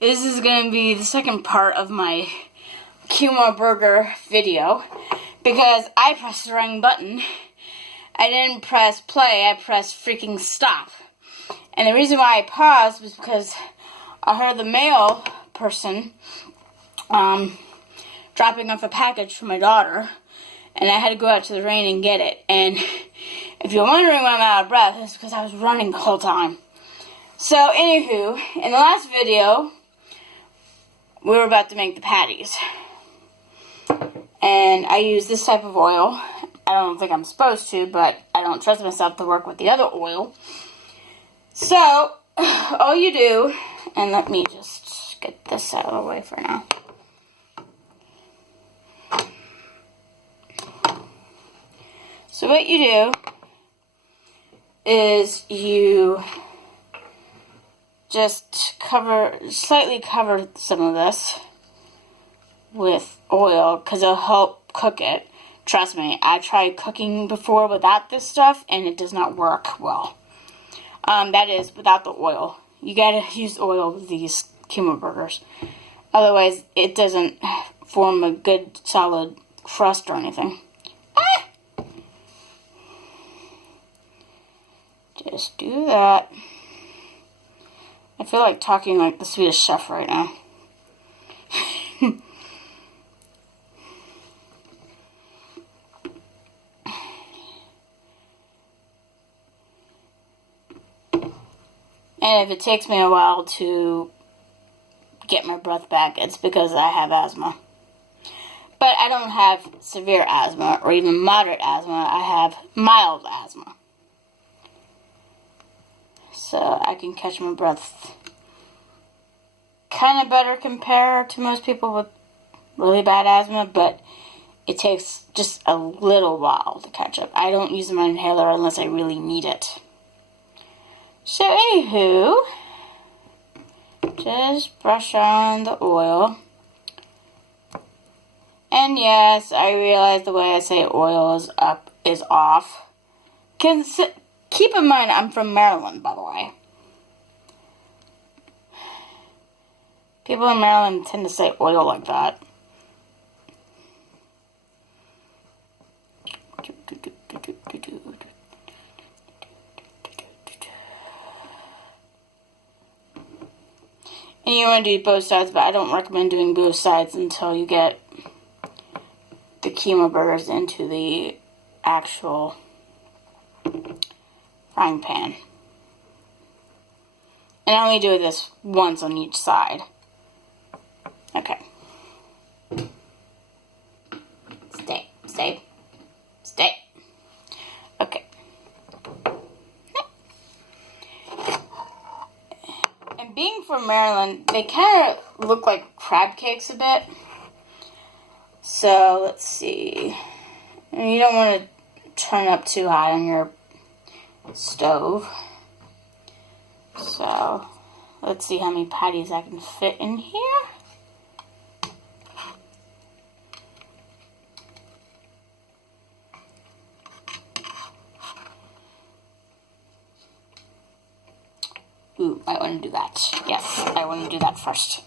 This is going to be the second part of my Quinoa burger video because I pressed the wrong button. I didn't press play, I pressed freaking stop. And the reason why I paused was because I heard the mail person dropping off a package for my daughter, and I had to go out to the rain and get it. And if you're wondering why I'm out of breath, it's because I was running the whole time. So, anywho, in the last video, we were about to make the patties. And I used this type of oil. I don't think I'm supposed to, but I don't trust myself to work with the other oil. So, all you do, and let me just get this out of the way for now. So what you do is you just slightly cover some of this with oil because it'll help cook it. Trust me, I tried cooking before without this stuff and it does not work well. That is without the oil. You gotta use oil with these Quinoa burgers. Otherwise, it doesn't form a good solid crust or anything. Just do that. I feel like talking like the Swedish chef right now. And if it takes me a while to get my breath back, it's because I have asthma. But I don't have severe asthma or even moderate asthma. I have mild asthma. So I can catch my breath kind of better compared to most people with really bad asthma, but it takes just a little while to catch up. I don't use my inhaler unless I really need it. So anywho, just brush on the oil. And yes, I realize the way I say oil is off. Keep in mind, I'm from Maryland, by the way. People in Maryland tend to say oil like that. And you want to do both sides, but I don't recommend doing both sides until you get the Quinoa burgers into the actual frying pan. And I only do this once on each side. Okay. Stay. Okay. And being from Maryland, they kind of look like crab cakes a bit. So, let's see. And you don't want to turn up too high on your stove. So, let's see how many patties I can fit in here. Ooh, I want to do that. Yes, I want to do that first.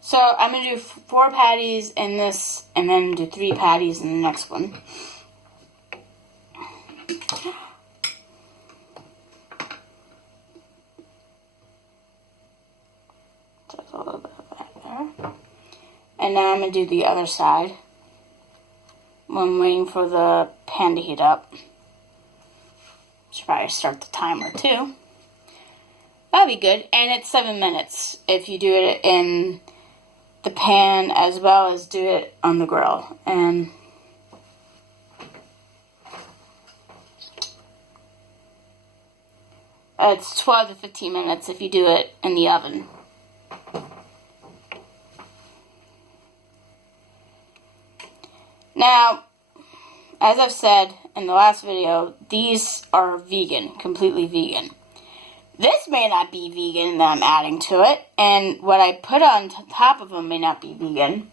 So I'm going to do 4 patties in this, and then do 3 patties in the next one. Just a little bit of that there. And now I'm going to do the other side. I'm waiting for the pan to heat up. Should probably start the timer too. That'll be good. And it's 7 minutes if you do it in the pan as well as do it on the grill. And it's 12 to 15 minutes if you do it in the oven. Now, as I've said in the last video, these are vegan, completely vegan. This may not be vegan that I'm adding to it, and what I put on top of them may not be vegan,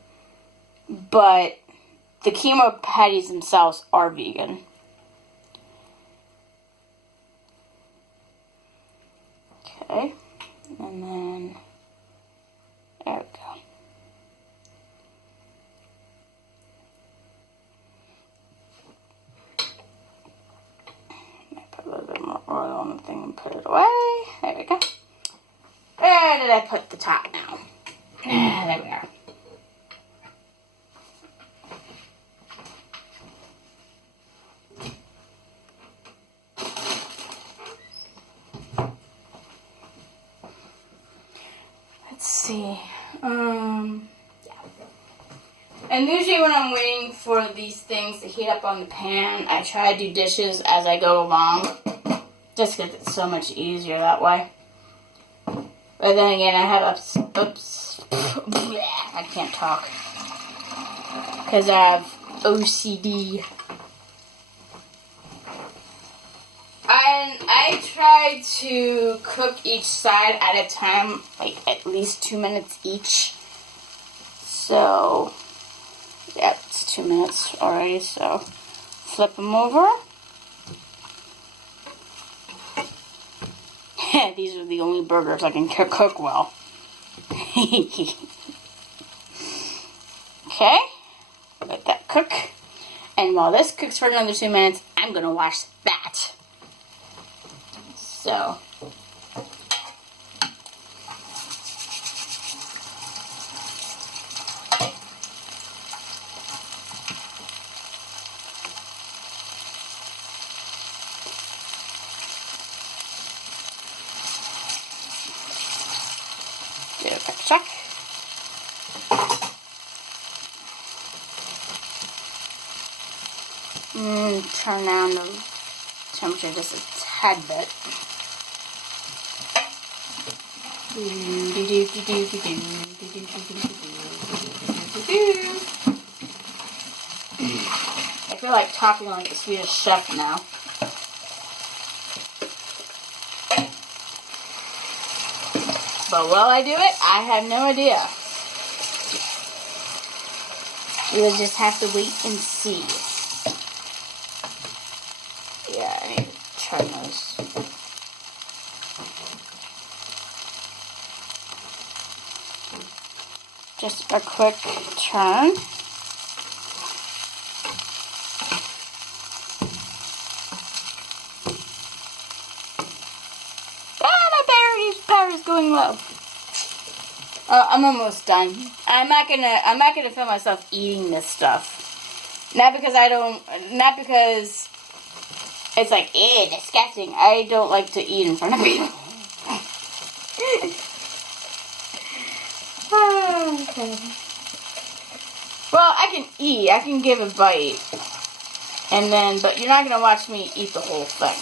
but the Quinoa patties themselves are vegan. And then, there we go. Put a little bit more oil on the thing and put it away. There we go. Where did I put the top now? There we are. Let's see. Yeah. And usually when I'm waiting for these things to heat up on the pan, I try to do dishes as I go along. Just because it's so much easier that way. But then again, I have I can't talk. Because I have OCD. And I try to cook each side at a time, like at least 2 minutes each. So, yeah, it's 2 minutes already, so flip them over. These are the only burgers I can cook well. Okay, let that cook. And while this cooks for another 2 minutes, I'm going to wash that. So, do a quick check. Turn down the temperature just a tad bit. I feel like talking like a Swedish chef now. But will I do it? I have no idea. We'll just have to wait and see. Yeah, I need to turn those. Just a quick turn. My battery's going low. I'm almost done. I'm not gonna film myself eating this stuff. Not because it's like, ew, disgusting. I don't like to eat in front of people. Okay. Well, I can eat. I can give a bite. And then, but you're not going to watch me eat the whole thing.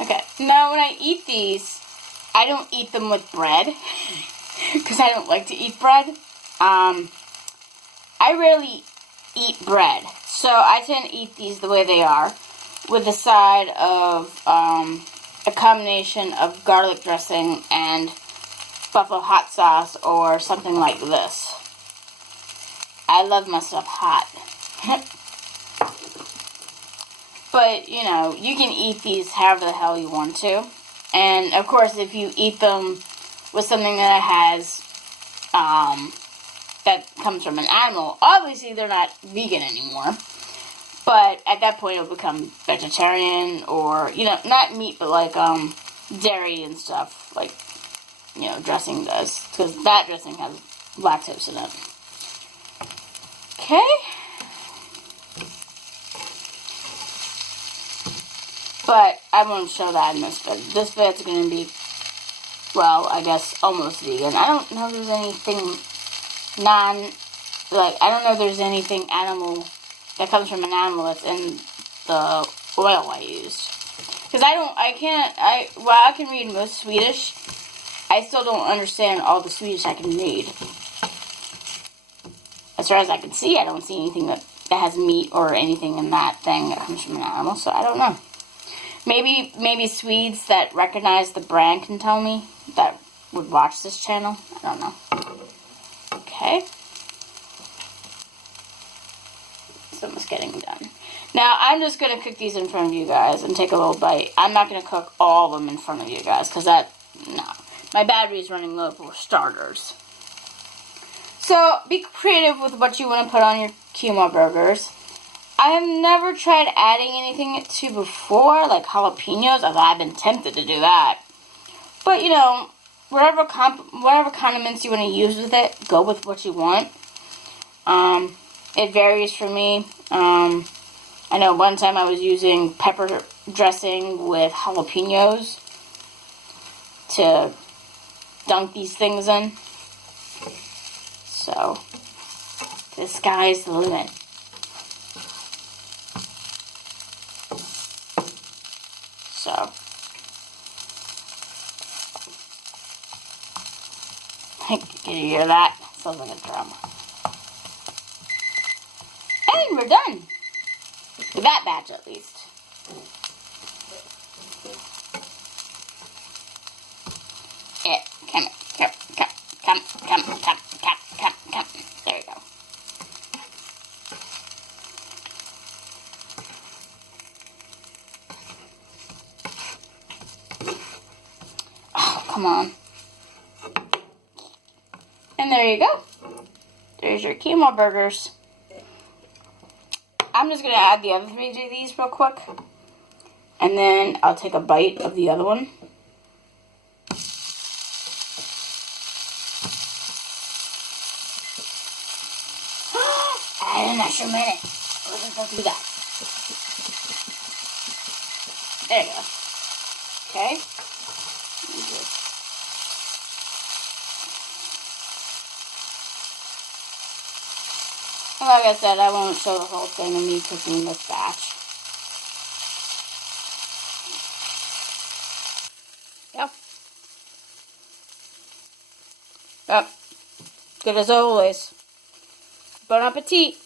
Okay, now when I eat these, I don't eat them with bread, because I don't like to eat bread. I rarely eat bread, so I tend to eat these the way they are, with a side of a combination of garlic dressing and buffalo hot sauce, or something like this. I love my stuff hot. But, you know, you can eat these however the hell you want to. And, of course, if you eat them with something that has, that comes from an animal, obviously they're not vegan anymore. But at that point, it'll become vegetarian or, you know, not meat, but like, dairy and stuff, like, you know, dressing does. Because that dressing has lactose in it. Okay. But I won't show that in this vid. This vid's going to be, well, I guess almost vegan. I don't know if there's anything I don't know if there's anything animal that comes from an animal that's in the oil I used. Because I can read most Swedish, I still don't understand all the Swedish I can read. As far as I can see, I don't see anything that that has meat or anything in that thing that comes from an animal, so I don't know. Maybe Swedes that recognize the brand can tell me, that would watch this channel. I don't know. Okay. It's almost getting done. Now, I'm just going to cook these in front of you guys and take a little bite. I'm not going to cook all of them in front of you guys, because no. My battery's running low for starters. So, be creative with what you want to put on your quinoa burgers. I have never tried adding anything to before, like jalapenos, although I've been tempted to do that. But, you know, whatever condiments you want to use with it, go with what you want. It varies for me. I know one time I was using pepper dressing with jalapenos to dunk these things in. So, the sky's the limit. So, can you hear that? Sounds like a drum. And we're done. With that batch, at least. Yeah, come. There you go. Oh, come on. And there you go. There's your quinoa burgers. I'm just going to add the other 3 to these real quick. And then I'll take a bite of the other one. Add an extra minute. Let's go through that. There you go. Okay. And like I said, I won't show the whole thing of me cooking this batch. Yep. Good as always. Bon appetit.